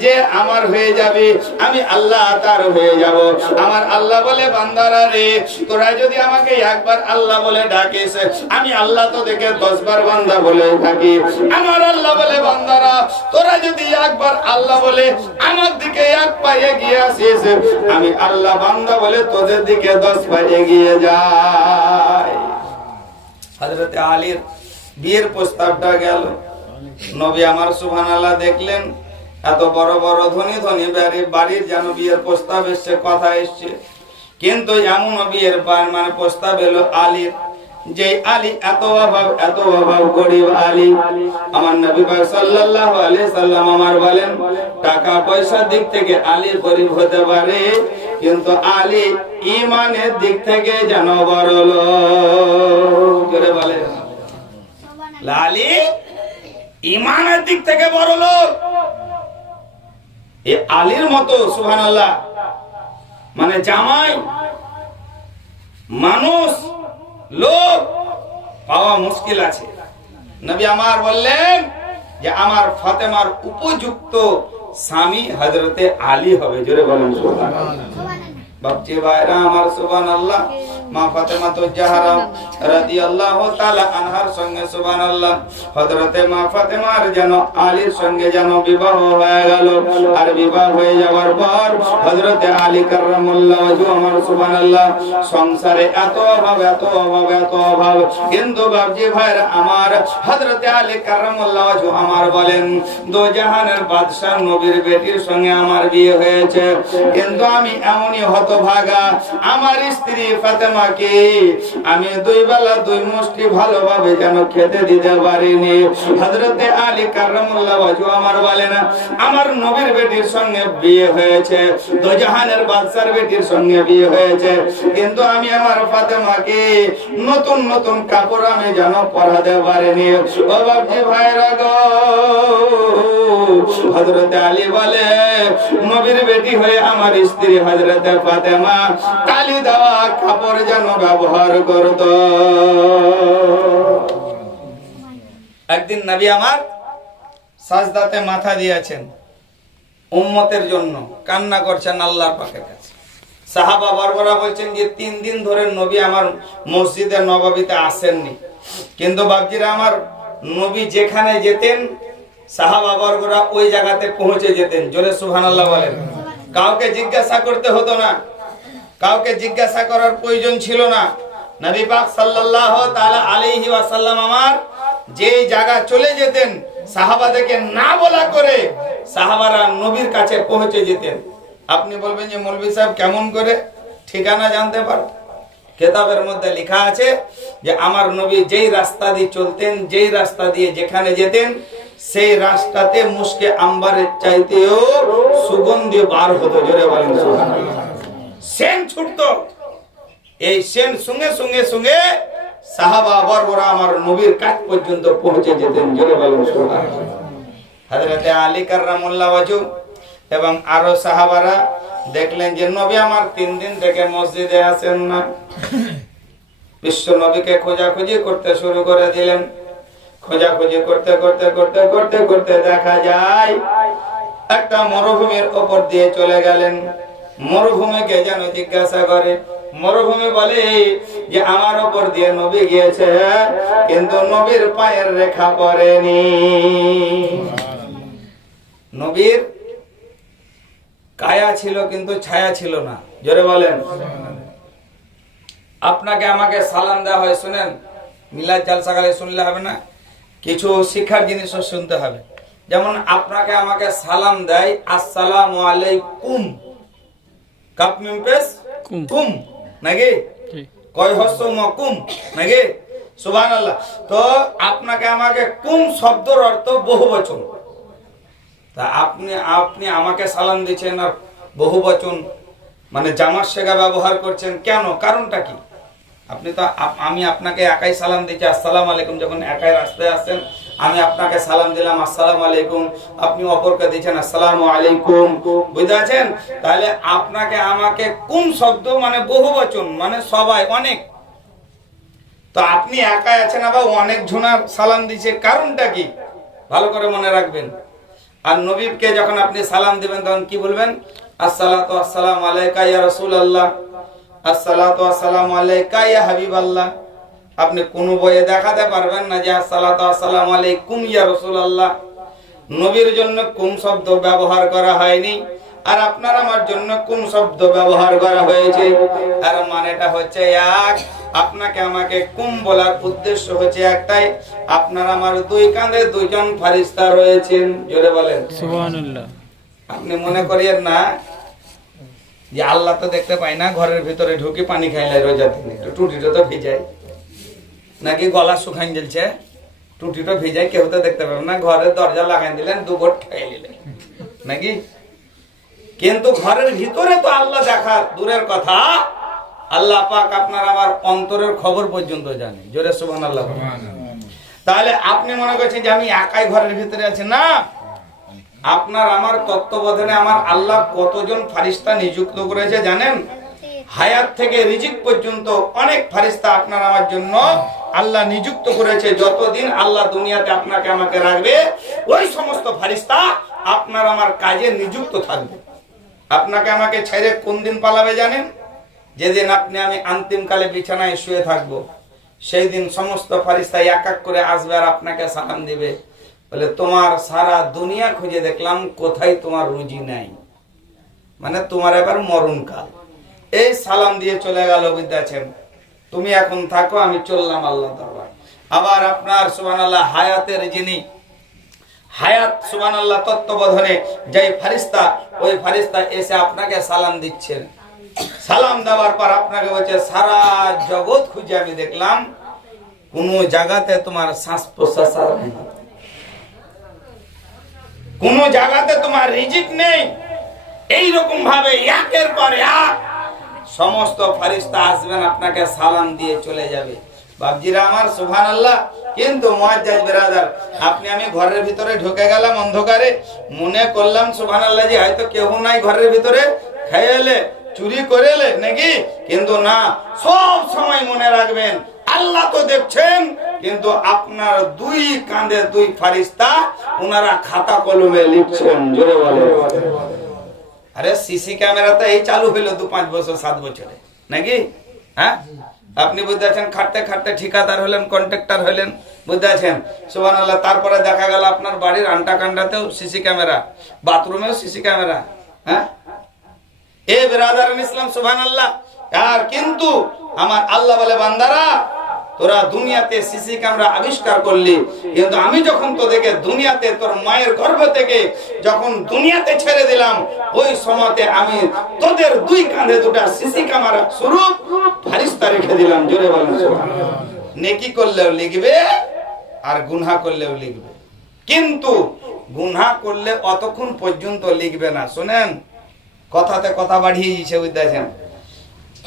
যে আমার হয়ে যাবে আমি আল্লাহ তার হয়ে যাব। আমার আল্লাহ বলে বান্দারা রে, তোরা যদি আমাকে একবার আল্লাহ বলে ডাকিস, আমি আল্লাহ তোদেরকে 10 বার বান্দা বলে থাকি। আমার আল্লাহ বলে বান্দারা, তোরা যদি একবার আল্লাহ বলে আমার দিকে এক পা এগিয়ে আসিস, আমি আল্লাহ বান্দা বলে তোদের দিকে 10 পা এগিয়ে যাই। হযরতে আলীর বিয়ের প্রস্তাবটা গেল, নবী আমার সুবহানাল্লাহ দেখলেন এত বড় বড় ধনী বাড়ির যেন বিয়ের প্রস্তাব এসছে, কথা এসছে, কিন্তু এমন বিয়ের মানে প্রস্তাব এলো আলীর, যে আলী এত অভাব গরিব আলী। আমার নবী পাক সাল্লাল্লাহু আলাইহি সাল্লাম আমার বলেন, টাকা পয়সার দিক থেকে আলী গরিব হতে পারে, কিন্তু আলী ঈমানের দিক থেকে যেন বড় লোক। জোরে বলেন আলী ঈমানের দিক থেকে বড় লোক। এই আলীর মতো সুবহানাল্লাহ মানে জামাই মানুষ লোক পাওয়া মুশকিল আছে। নবী আমার বললেন যে আমার ফাতেমার উপযুক্ত স্বামী হযরতে আলী হবে। জোরে বলেন সুবহানাল্লাহ। বাপজি ভাইরা আমার সুবহানাল্লাহ, মা ফাতেমা তো জাহরা রাদিয়াল্লাহু তাআলা আনহার সঙ্গে সুবহানাল্লাহ হযরতে মা ফাতেমার যেন আলীর সঙ্গে যেন বিবাহ হয়ে গেল। আর বিবাহ হয়ে যাওয়ার পর হযরতে আলী কাররামুল্লাহ ওয়াজহু আমার সুবহানাল্লাহ সংসারে এত অভাব, কিন্তু বাপজি ভাইরা আমার হযরতে আলী কাররামুল্লাহ ওয়াজহু আমার বলেন, দো জাহানের বাদশা নবীর বেটির সঙ্গে আমার বিয়ে হয়েছে, কিন্তু আমি এমনই হতভাগা, আমার স্ত্রী ফাতেমাকে আমি 2 বেলা 2 মুষ্টি ভালোভাবে যেন খেতে দিতে পারিনি। হযরতে আলী কাররামুল্লাহ ওয়াজহু আমার বলেন, আমার নবীর বেটির সঙ্গে বিয়ে হয়েছে, দো জাহানের বাদশার বেটির সঙ্গে বিয়ে হয়েছে, কিন্তু আমি আমার ফাতেমাকে নতুন কাপড় আমি যেন পরাতে পারিনি। ও বাপজি ভাইরা গো, হযরতে আলী বলে, নবীর বেটি হয়ে আমার স্ত্রী হযরতে ফাতেমা কালি দেওয়া কাপড় যেন ব্যবহার করত। একদিন নবী আমার সাজদাতে মাথা দিয়েছেন, উম্মতের জন্য কান্না করছেন আল্লাহর পাকের কাছে। সাহাবা বর্বরা বলছেন যে 3 দিন ধরে নবী আমার মসজিদে নববীতে আসেননি, কিন্তু বাপজিরা আমার নবী যেখানে যেতেন সাহাবা বর্গরা ওই জায়গাতে পৌঁছে যেতেন। জোরে সুবহানাল্লাহ বলেন। কাউকে জিজ্ঞাসা করতে হতো না, কাউকে জিজ্ঞাসা করার প্রয়োজন ছিল না। নবী পাক সাল্লাল্লাহু তাআলা আলাইহি ওয়াসাল্লাম আমার যেই জায়গা চলে যেতেন, সাহাবাদেরকে না বলা করে সাহাবারা নবীর কাছে পৌঁছে যেতেন। আপনি বলবেন যে মৌলভী সাহেব কেমন করে ঠিকানা জানতে পারেন? কিতাবের মধ্যে লেখা আছে যে আমার নবী যেই রাস্তা দিয়ে চলতেন, যেই রাস্তা দিয়ে যেখানে যেতেন, সেই রাস্তাতে মুশকে আম্বারের চাইতেও সুগন্ধি বার হতো। জোরে বলেন সুবহানাল্লাহ। সেন ছুটতো, এই সেন সঙ্গে সাহাবা বর্বরা আমার নবীর কাছ পর্যন্ত পৌঁছে যেতেন। জোরে বলেন সুবহানাল্লাহ। হযরতে আলী কাররামুল্লাহ ওয়াজহু এবং আরো সাহাবারা দেখলেন যে নবী আমার 3 দিন থেকে মসজিদে আসেন না। বিশ্ব নবীকে খোঁজাখুঁজি করতে শুরু করে দিলেন। খোঁজাখুঁজি করতে দেখা যায় একটা মরুভূমির উপর দিয়ে চলে গেলেন। মরুভূমিকে যেন জিজ্ঞাসা করে, মরুভূমি বলে যে আমার উপর দিয়ে নবী গিয়েছে, কিন্তু নবীর পায়ের রেখা পড়েনি। নবীর কায়া ছিল কিন্তু ছায়া ছিল না। জোরে বলেন। আপনাকে আমাকে সালাম দেওয়া হয়, শুনেন, মিলাদ জালসা গালে শুনলে হবে না, কিছু শিক্ষার জিনিসও শুনতে হবে। যেমন আপনাকে আমাকে সালাম দেয় আসসালামু আলাইকুম, কাপ মিম পেশ কুম নাকি, কয় হস্ত মকুম নাকি, সুবহানাল্লাহ। তো আপনাকে আমাকে কুম শব্দের অর্থ বহুবচন। তা আপনি আমাকে সালাম দিচ্ছেন আর বহুবচন মানে জামার শেখা ব্যবহার করছেন কেন? কারণটা কি? আপনি তো আমি আপনাকে একাই সালাম দিচ্ছি আসসালামু আলাইকুম, যখন একাই রাস্তায় আসছেন আমি আপনাকে সালাম দিলাম আসসালামু আলাইকুম, আপনি অপরকে দিচ্ছেন আসসালামু আলাইকুম, বুঝতে পারছেন? তাহলে আপনাকে আমাকে কুম শব্দ মানে বহুবচন, মানে সবাই, অনেক। তো আপনি একাই আছেন আবার অনেক জনার সালাম দিচ্ছে, কারণটা কি? ভালো করে মনে রাখবেন। আর নবীকে যখন আপনি সালাম দিবেন তখন কি বলবেন? আসসালাতু আসসালামু আলাইকা ইয়া রাসূলুল্লাহ, আসসালাতু আসসালামু আলাইকা ইয়া হাবিবাল্লাহ। আপনি কোন বইয়ে দেখাতে পারবেন না যে আসসালাতু আসসালামু আলাইকুম ইয়া রাসূলুল্লাহ। নবীর জন্য কুম শব্দ ব্যবহার করা হয়নি, আর আপনার আমার জন্য কুম শব্দ ব্যবহার করা হয়েছে। আর মানেটা হচ্ছে এক। আপনাকে আমাকে কুম বলার উদ্দেশ্য হচ্ছে একটাই, আপনার আমার দুই কাঁধে দুইজন ফেরেশতা রয়েছেন। জোরে বলেন সুবহানাল্লাহ। আপনি মনে করিয়েন না যে আল্লাহ তো দেখতে পাই না, ঘরের ভিতরে ঢুকে পানি খাইলে রোজা দিনে টুটিটা তো ভিজায় নাকি, গলা শুকাই জ্বলছে টুটিটা ভিজায়, কেউ তো দেখতে পাবে না, ঘরের দরজা লাগাই দিলেন, দু ঘট খাই নিলেন নাকি। কিন্তু ঘরের ভিতরে তো আল্লাহ দেখা দূরের কথা, আল্লাহ পাক আপনার আমার অন্তরের খবর পর্যন্ত জানে। জোরে সুবহানাল্লাহ। তাহলে আপনি মনে করছেন যে আমি একাই ঘরের ভিতরে আছি, না, আপনার আমার তত্ত্বাবধানে আমার আল্লাহ কতজন ফেরেশতা নিযুক্ত করেছে জানেন? হায়াত থেকে রিজিক পর্যন্ত অনেক ফেরেশতা আপনার আমার জন্য আল্লাহ নিযুক্ত করেছে। যতদিন আল্লাহ দুনিয়াতে আপনাকে আমাকে রাখবে, ওই সমস্ত ফেরেশতা আপনার আমার কাজে নিযুক্ত থাকবে। আপনাকে আমাকে ছেড়ে কোন দিন পালাবে জানেন? যেদিন আপনি আমি অন্তিমকালে বিছানায় শুয়ে থাকব, সেই দিন সমস্ত ফেরেশতা এক এক করে আসবে আর আপনাকে সালাম দিবে, বলে তোমার সারা দুনিয়া খুঁজে দেখলাম, কোথায় তোমার রুজি নাই, মানে তোমার এবার মরণকাল। এই সালাম দিয়ে চলে গেল, বুঝতেছেন? তুমি এখন থাকো, আমি চললাম আল্লাহ দরবার। আবার আপনার সুবহানাল্লাহ হায়াতের যিনি হায়াত সুবহানাল্লাহ তত্ত্বাবধানে যেই ফেরেশতা, ওই ফেরেশতা এসে আপনাকে সালাম দিচ্ছেন। সালাম দেওয়ার পর আপনাকে বলছে সারা জগৎ খুঁজে আমি দেখলাম, কোন জায়গাতে তোমার শ্বাস প্রশ্বাস নেই, কোন জায়গাতে তোমার রিজিক নেই। এইরকম ভাবে একের পর এক সমস্ত ফেরেশতা আসবেন, আপনাকে সালাম দিয়ে চলে যাবে। বাপজিরা আমার সুবহানাল্লাহ। কিন্তু মুআজ্জাজ বিরাদার, আপনি আমি ঘরের ভিতরে ঢুকে গেলাম অন্ধকারে, মনে করলাম সুবহানাল্লাহ যে হয়তো কেউ নাই ঘরের ভিতরে, খেয়ে এলে চুরি করে এলে নাকি, কিন্তু না, সব সময় মনে রাখবেন আল্লাহ তো দেখছেন, কিন্তু আপনার দুই কাঁধে দুই ফেরেশতা, ওনারা খাতা কলমে লিখছেন। জোরে বলেন। আরে সিসি ক্যামেরা তো এই চালু হইলো 2-5 বছর 7 বছরে নাকি, হ্যাঁ? আপনি বুঝতে আছেন, খাটতে খাটতে ঠিকাদার হলেন, কন্ট্রাক্টর হলেন, বুঝতে আছেন সুবহানাল্লাহ। তারপরে দেখা গেল আপনার বাড়ির আন্টা কান্ডাতেও সিসি ক্যামেরা, বাথরুমেও সিসি ক্যামেরা, হ্যাঁ? এ বিরাদারান ইসলাম সুবহানাল্লাহ। আর কিন্তু আমার আল্লাহ বলে, বান্দারা তোরা দুনিয়াতে সিসি ক্যামেরা আবিষ্কার করলি, কিন্তু আমি যখন তোদেরকে দুনিয়াতে তোর মায়ের গর্ভ থেকে যখন দুনিয়াতে ছেড়ে দিলাম, ওই সময়তে আমি তোদের দুই কাঁধে দুটা সিসি ক্যামেরা স্বরূপ ফেরেশতা রেখে দিলাম। জোরে বলেন সুবহানাল্লাহ। নেকি করলেও লিখবে আর গুনাহ করলেও লিখবে, কিন্তু গুনাহ করলে অতক্ষণ পর্যন্ত লিখবে না। শুনেন, কথাতে কথা বাড়িয়ে দিয়েছে, বুঝতেছেন?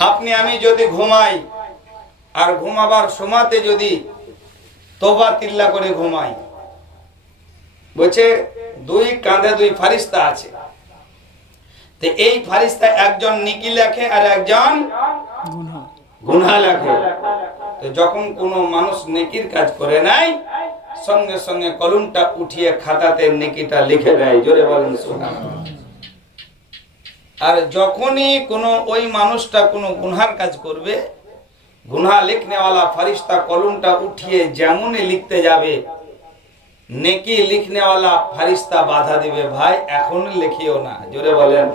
আপনি আমি যদি ঘুমাই আর ঘুমাবার সময়তে যদি তোবা তিল্লা করে ঘুমাই, বলছে দুই কাঁধে দুই ফেরেশতা আছে, তো এই ফেরেশতা একজন নেকি লেখে আর একজন গুনাহ লেখে। তো যখন কোনো মানুষ নেকির কাজ করে নাই, সঙ্গে সঙ্গে কলমটা উঠিয়ে খাতাতে নেকিটা লিখে দেয়। জোরে বলেন সুবহানাল্লাহ। আর যখনই কোনো ওই মানুষটা কোনো গুনহার কাজ করবে, গুনহা লিখনেওয়ালা ফারিস্তা কলমটা উঠিয়ে যেমনই লিখতে যাবে, নেকি লিখনেওয়ালা ফারিস্তা বাধা দিবে, ভাই এখন লিখিও না। জোরে বলেন।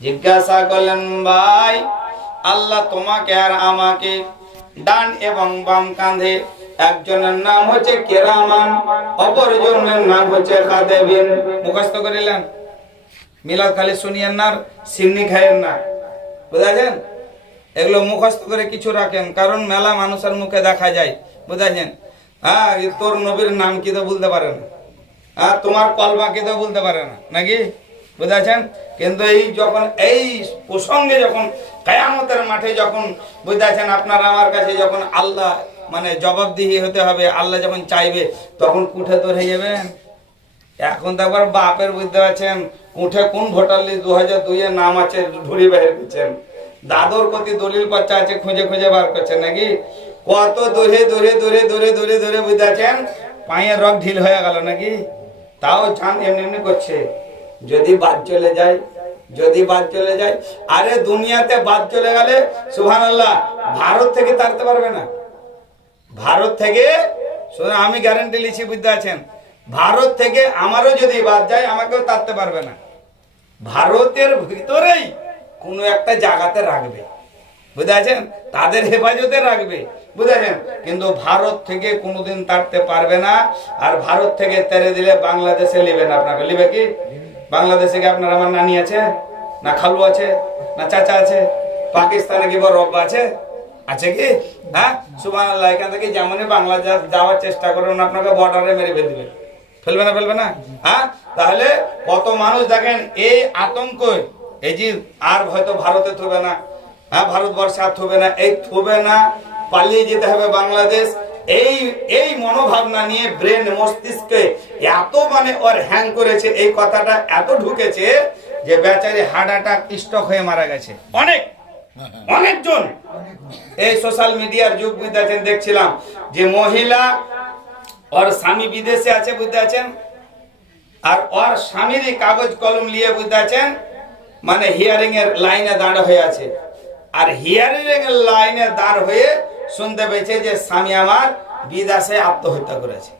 জিজ্ঞাসা করলেন, ভাই আল্লাহ তোমাকে আর আমাকে ডান এবং বাম কাঁধে, একজনের নাম হচ্ছে কেরামান, অপরজনের নাম হচ্ছে কাদেবিন। মুখস্থ করিলেন। মিলাদ খালি শুনিয়েন না, সিন্নি খাইয়েন না, বুঝাছেন? এগুলো মুখস্থ করে কিছু রাখেন, কারণ মেলা মানুষের মুখে দেখা যায়, বুঝাছেন? হ্যাঁ, তোর নবীর নাম কি তো বলতে পারে না, হ্যাঁ, তোমার কলমা কি তো বলতে পারে না, নাকি? বুঝাছেন? কিন্তু এই যখন এই প্রসঙ্গে, যখন কিয়ামতের মাঠে যখন, বুঝাছেন, আপনার আমার কাছে যখন আল্লাহ মানে জবাবদিহি হতে হবে, আল্লাহ যখন চাইবে, তখন কুঠে তোর হয়ে যাবেন। এখন তো একবার বাপের, বুঝতে পারছেন, উঠে কোন ভোটার লিস্ট 2002 এর নাম আছে ঢুড়ি বের করছেন, দাদর প্রতি দলিল পাচ্চা আছে খুঁজে খুঁজে বার করছেন, নাকি? কত দূরে দূরে দূরে দূরে দূরে দূরে বুঝাচ্ছেন, পায়ের রক ঢিল হয়ে গেল, নাকি? তাও চান এমনি এমনি করছে। যদি বাদ চলে যায়, যদি বাদ চলে যায়, আরে দুনিয়াতে বাদ চলে গেলে সুবহানাল্লাহ, ভারত থেকে তাড়তে পারবে না। ভারত থেকে, শুনে আমি গ্যারান্টি লিখি, বুঝতে আছেন, ভারত থেকে আমারও যদি বাদ যায়, আমাকেও তাড়তে পারবে না। ভারতের ভিতরেই কোনো একটা জায়গাতে রাখবে, বুঝতে আছেন, তাদের হেফাজতে রাখবে, বুঝেছেন? কিন্তু ভারত থেকে কোনোদিন তাড়তে পারবে না। আর ভারত থেকে তেড়ে দিলে বাংলাদেশে নেবে না। আপনাকে নেবে কি? বাংলাদেশে কি আপনার আমার নানি আছে, না খালু আছে, না চাচা আছে? পাকিস্তানে কি বড় রব্বা আছে? আছে কি? হ্যাঁ, সুবহানাল্লাহ। এখান থেকে যেমনই বাংলাদেশ যাওয়ার চেষ্টা করুন, আপনাকে বর্ডারে মেরে ফেলে দিবে। ফেলবে না? ফেলবে না? হ্যাঁ, তাহলে কত মানুষ দেখেন এই আতঙ্ক, এই যে আর হয়তো ভারতে থবে না, হ্যাঁ, ভারতবর্ষে আর থবে না, এই থবে না, পালিয়ে যেতে হবে বাংলাদেশ। এই মনোভাবনা নিয়ে ব্রেন, মস্তিষ্কে এত মানে ওর হ্যাং করেছে, এই কথাটা এত ঢুকেছে যে বেচারি হার্ট অ্যাটাক, স্ট্রোক হয়ে মারা গেছে অনেকজন। এই সোশ্যাল মিডিয়ার যুগ, বুঝতে আছেন, দেখছিলাম যে মহিলা, ওর স্বামী বিদেশে আছে, বুঝতে আছেন, আর ওর স্বামীরই কাগজ কলম নিয়ে, বুঝতে আছেন, মানে হিয়ারিং এর লাইনে দাঁড় হয়ে আছে। আর হিয়ারিং এর লাইনে দাঁড় হয়ে শুনতে পেয়েছে যে স্বামী আমার বিদেশে আত্মহত্যা করেছে।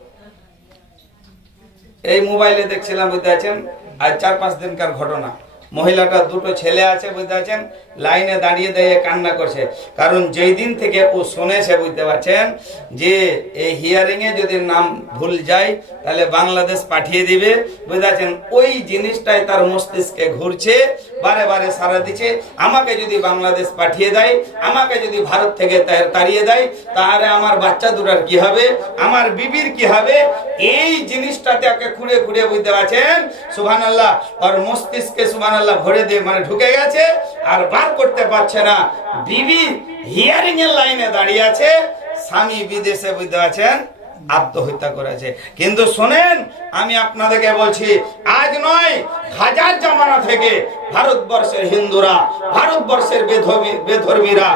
এই মোবাইলে দেখছিলাম, বুঝতে আছেন, আজ 4-5 দিনকার ঘটনা। মহিলাটা দুটো ছেলে আছে, বুঝতে পারছেন, লাইনে দাঁড়িয়ে দাঁড়িয়ে কান্না করছে। কারণ যেই দিন থেকে ও শুনেছে, বুঝতে পারছেন, যে এই হিয়ারিং এ যদি নাম ভুল যায় তাহলে বাংলাদেশ পাঠিয়ে দিবে, বুঝতে পারছেন, ওই জিনিসটাই তার মস্তিষ্কে ঘুরছে, বারে বারে সারা দিচ্ছে, আমাকে যদি বাংলাদেশ পাঠিয়ে দেয়, আমাকে যদি ভারত থেকে তাড়িয়ে দেয়, তাহলে আমার বাচ্চা দুটার কি হবে, আমার বিবির কি হবে? এই জিনিসটাতে খুঁড়ে খুঁড়ে, বুঝতে পারছেন, সুবহানাল্লাহ, আর মস্তিষ্কে সুবহানাল্লাহ ভরে দিয়ে মানে ঢুকে গেছে, আর বার করতে পারছে না। বিবি হিয়ারিং এর লাইনে দাঁড়িয়ে আছে, স্বামী বিদেশে, বুঝতে পারছেন, আত্মহত্যা করেছে। কিন্তু শোনেন, আমি আপনাদেরকে বলছি, আজ নয়, হাজার জামানা থেকে ভারতবর্ষের হিন্দুরা, ভারতবর্ষের বেধর্মীরা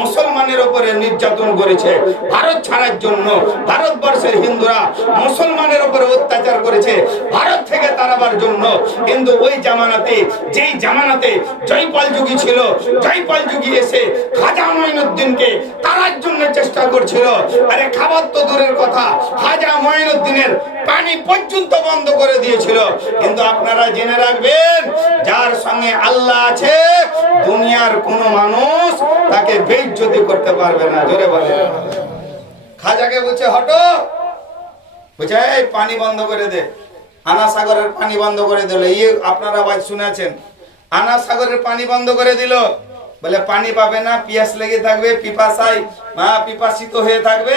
মুসলমানের উপরে নির্যাতন করেছে। ভারত ছাড়ার জন্য ভারতবর্ষের হিন্দুরা মুসলমানের উপরে অত্যাচার করেছে, ভারত থেকে তাড়াবার জন্য। কিন্তু ওই জামানাতে, যেই জামানাতে জয়পাল যুগী ছিল, জয়পাল যুগী এসে খাজা মঈনুদ্দিনকে তাড়ার জন্য চেষ্টা করছিল। আরে খাবার তো দূরের কথা, খাজা মঈনুদ্দিনের পানি পর্যন্ত বন্ধ করে দিয়েছিল। কিন্তু আপনারা জেনে রাখবেন, যার সঙ্গে আল্লাহ আছে, দুনিয়ার কোন মানুষ তাকে বেইজ্জতি করতে পারবে না। জোরে বলে। খাজাকে বলছে হটো, বলছে এই পানি বন্ধ করে দে। আনা সাগরের পানি বন্ধ করে দিল। এই আপনারা আওয়াজ শুনেছেন, আনা সাগরের পানি বন্ধ করে দিল। বলে পানি পাবে না, পিয়াস লেগে থাকবে, পিপাসিত হয়ে থাকবে,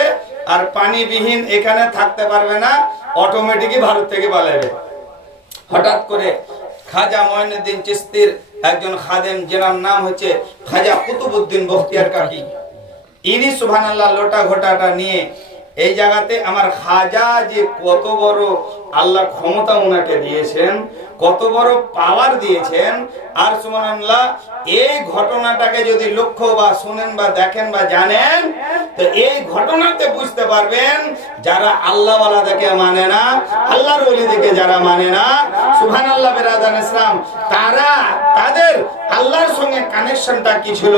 আর পানি বিহীন এখানে থাকতে পারবে না, অটোমেটিকই ভারত থেকে পালাবে। হঠাৎ করে খাজা মঈনুদ্দিন চিশতির একজন খাদেম, যার নাম হচ্ছে খাজা কুতুবউদ্দিন বখতিয়ার কাকি, ইনি সুবহানাল্লাহ লোটা ঘোটাটা নিয়ে এই জায়গাতে আমার খাজা যে কত বড় আল্লাহ ক্ষমতা ওনাকে দিয়েছেন, কত বড় পাওয়ার দিয়েছেন। আর সুবহানাল্লাহ, এই ঘটনাটাকে যদি লক্ষ্য বা শুনেন বা দেখেন বা জানেন, তো এই ঘটনাতে বুঝতে পারবেন যারা আল্লাহওয়ালাদেরকে মানে না, আল্লাহর ওলিদেরকে যারা মানে না, সুবহানাল্লাহ বিরাদার ইসলাম, তারা তাদের আল্লাহর সঙ্গে কানেকশনটা কি ছিল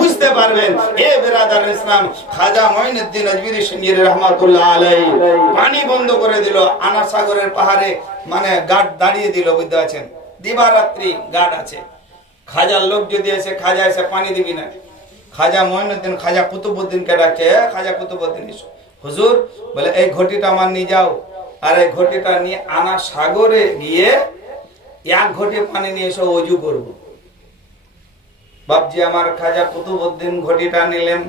বুঝতে পারবেন। এ বিরাদার ইসলাম, খাজা মঈনুদ্দিন আজমিরি সিন্ধির রহমাতুল্লাহ আলাইহি পানি বন্ধ করে দিল আনা সাগরের পাহাড়ে, মানে গার্ড দাঁড়িয়ে দিল, বুঝতে পারছেন, দিবারাত্রি গার্ড আছে। খাজার লোক যদি এসে, খাজা এসে পানি দিবি না, খাজা মঈনুদ্দিন খাজা কুতুবউদ্দিনকে ডাকে, খাজা কুতুবউদ্দিন এসো। হুজুর বলে এই ঘটিটা আমার নিয়ে যাও, আর এই ঘটিটা নিয়ে আনা সাগরে গিয়ে এক ঘটি পানি নিয়ে এসে ওযু করব। বাপজি আমার খাজা কুতুবউদ্দিন ঘটিটা নিলেন,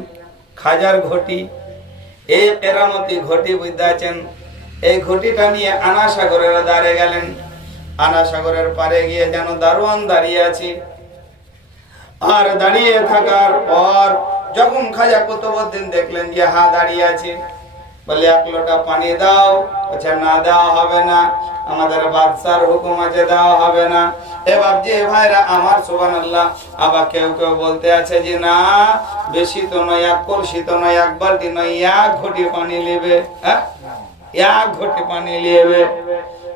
খাজার ঘটি, এই কেরামতি ঘটি, বুঝতে আছেন। এই ঘটিটা নিয়ে আনা সাগরের দ্বারে গেলেন। আনা সাগরের পারে গিয়ে যেন দারোয়ান দাঁড়িয়ে আছে, আর দাঁড়িয়ে থাকার পর যখন খাজা কুতুবউদ্দিন দেখলেন যে হ্যাঁ দাঁড়িয়ে আছে, বলে এক লোটা পানি দাও। বলছে না, দেওয়া হবে না, আমাদের বাদশার হুকুম আছে, দেওয়া হবে না। এ বাপজি ভাইরা আমার, সুবহানাল্লাহ, আবার কেউ কেউ বলতে আছে যে না, বেশি তো নয়, এক কলসি তো নয়, এক বালতি নয়, এক ঘটি পানি নেবে, হ্যাঁ এক ঘটি পানি নেবে।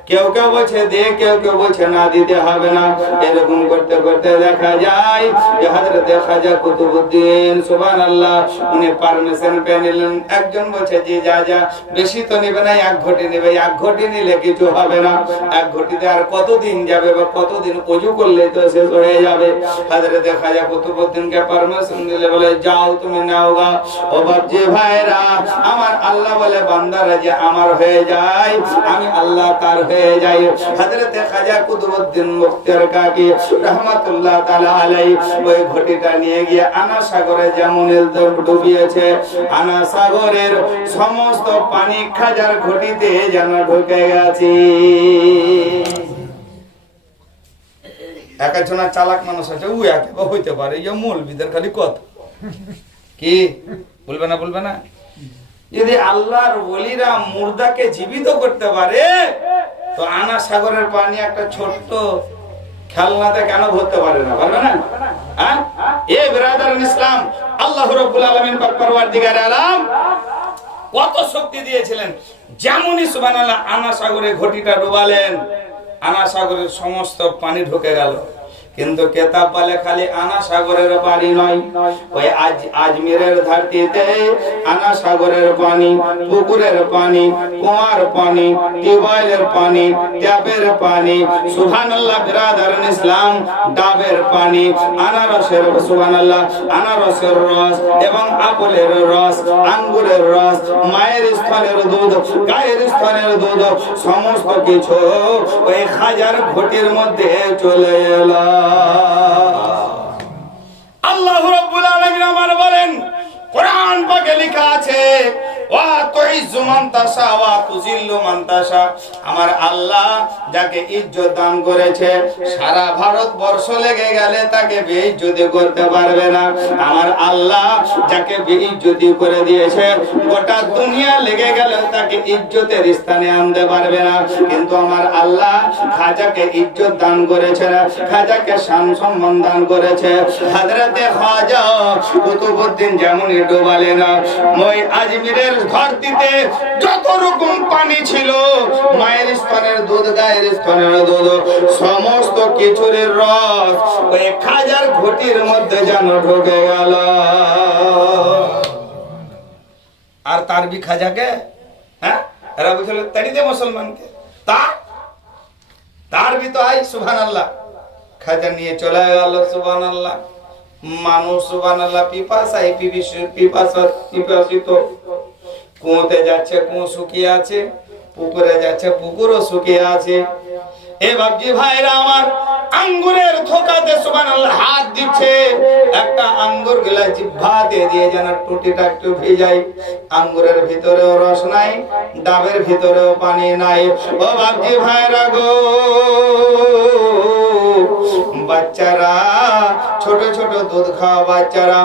কেউ কেউ বলছে দে, কেউ কেউ বলছে না, দিতে হবে না। এরকম করতে করতে দেখা যায় যে হযরত খাজা কুতুবউদ্দিন, সুবহানাল্লাহ, উনি পারমিশন পেয়ে নিলেন। একজন বলছে যে যা যা, বেশি তো নেবে না, এক ঘটি নেবে, এক ঘটি নিলে কিছু হবে না, এক ঘটিতে আর কতদিন যাবে বা কতদিন ওযু করলে তো শেষ হয়ে যাবে। হযরত খাজা কুতুবউদ্দিনকে পারমিশন দিলে, বলে যাও তুমি নাও গা। ও বাপজি ভাইরা আমার, আল্লাহ বলে বান্দারা যে আমার হয়ে যায়, আমি আল্লাহ তার হয়ে যাই। হযরত খাজা কুতুবউদ্দিন মুখতিয়ার কাকি রাহমাতুল্লাহ তাআলা আলাইহি ওই ঘটিটা নিয়ে গিয়ে আনা সাগরে যেমন ডুবিয়েছে, আনা সাগরের সমস্ত পানি খাজার ঘটিতে যেন ঢুকে গেছে। একজন চালাক মানুষ আছে, ও একেবারে হইতে পারে, যে মৌলবীদের খালি কথা কি বলবে না, বলবে না। যদি আল্লাহর ওলিরা মুর্দাকে জীবিত করতে পারে, তো আনা সাগরের পানি একটা ছোট্ট খেলনাতে কেন ভরতে পারে না, পারবে না? হ্যাঁ, এ বিরাদারান ইসলাম, আল্লাহ রাব্বুল আলামিন পাক পরওয়ারদিগার আলম কত শক্তি দিয়েছিলেন। যেমনই সুবহানাল্লাহ আনা সাগরে ঘটিটা ডুবালেন, আনা সাগরের সমস্ত পানি ঢুকে গেল। কিন্তু কেতাব বলে খালি আনা সাগরের পানি নয়, ওই আজমিরের ধরতিতে আনা সাগরের পানি, পুকুরের পানি, কুয়ার পানি, টিউবওয়েলের পানি, ট্যাপের পানি, সুবহানাল্লাহ বিরাদারান ইসলাম, ডাবের পানি, আনারসের, সুবহানাল্লাহ, আনারসের রস এবং আপেলের রস, আঙ্গুরের রস, মায়ের স্তনের দুধ, গায়ের স্তনের দুধ, সমস্ত কিছু ওই খাজার ঘটির মধ্যে চলে এলো। আল্লাহ রাব্বুল আলামিন আমার বলেন, কোরআন পাকে লেখা আছে, ওয়া তুইজ্জু মান তাশা ওয়া তুযিল্লু মান তাশা। আমার আল্লাহ যাকে ইজ্জত দান করেছে, সারা ভারতবর্ষ লেগে গেলে তাকে বেইজ্জতি করতে পারবে না। আমার আল্লাহ যাকে বেইজ্জতি করে দিয়েছে, গোটা দুনিয়া লেগে গেলে তাকে ইজ্জতের স্থানে আনতে পারবে না। কিন্তু আমার আল্লাহ খাজাকে ইজ্জত দান করেছে, খাজাকে শান সম্মান দান করেছে। হযরতে খাজা কুতুবউদ্দিন যেমন ডুবালেন, ওই আজমিরের ধরতিতে যত রকম পানি ছিল, মায়ের স্তনের দুধ, গায়ের স্তনের দুধ, সমস্ত কিছুর রস ওই খাজার ঘটির মধ্যে যেন ঢুকে গেল। আর তার বি খাজাকে, হ্যাঁ, এরা বুঝলো তাড়িতে মুসলমানকে, তার বি তো আই, সুবহানাল্লাহ, খাজা নিয়ে চলে গেল। সুবহানাল্লাহ, মানুষ সুবহানাল্লাহ পিপাসায় পিপাসিত, কুয়োতে যাচ্ছে, কুয়ো শুকিয়ে আছে, পুকুরে যাচ্ছে, পুকুরও শুকিয়ে আছে। এ বাপজি ভাইরা আমার, আঙ্গুরের থোকাতে সুবহানাল্লাহ হাত দিচ্ছে, একটা আঙ্গুর গিলা জিহ্বাতে দিয়ে যেন টুটিটা একটু ভিজাই। আঙ্গুরের ভিতরেও রস নাই, ডাবের ভিতরেও পানি নাই। ও বাপজি ভাইরা গো, বাচ্চারা, ছোট ছোট দুধ খাওয়া বাচ্চারা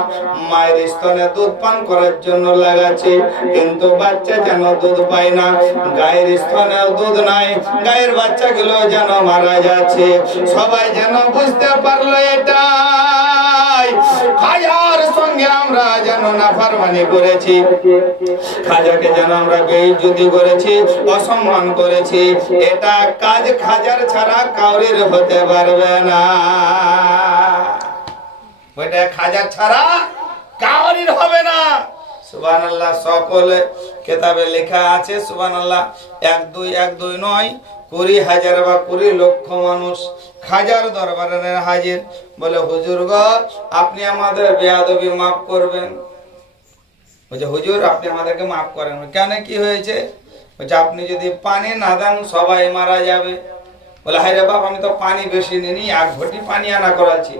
মায়ের স্তনে দুধ পান করার জন্য লাগাচ্ছে, কিন্তু বাচ্চা যেন দুধ পায় না, গায়ের স্তনে দুধ নাই, গায়ের বাচ্চাগুলো যেন মারা যাচ্ছে। সবাই যেন বুঝতে পারলো এটা খাজার সঙ্গে আমরা যেন নাফরমানি করেছি, খাজাকে যেন আমরা বেইজ্জতি করেছি, অসম্মান করেছি। এটা কাজ খাজার ছাড়া কাউরির হতে পারবে না, ওইটা খাজার ছাড়া কাউরির হবে না। সুবহানাল্লাহ, সকলে কিতাবে লেখা আছে সুবহানাল্লাহ। 1-2 নয়, 20,000 বা 20 লক্ষ মানুষ খাজার দরবারে হাজির। বলে হুজুর গো, আপনি আমাদের বেয়াদবি মাফ করবেন। বলছে হুজুর আপনি আমাদেরকে মাফ করেন। কেন, কি হয়েছে? বলছে আপনি যদি পানি না দেন সবাই মারা যাবে। বলে হায় রে বাপ, আমি তো পানি বেশি নিনি, 1 ঘটি পানি আনা করাচ্ছি।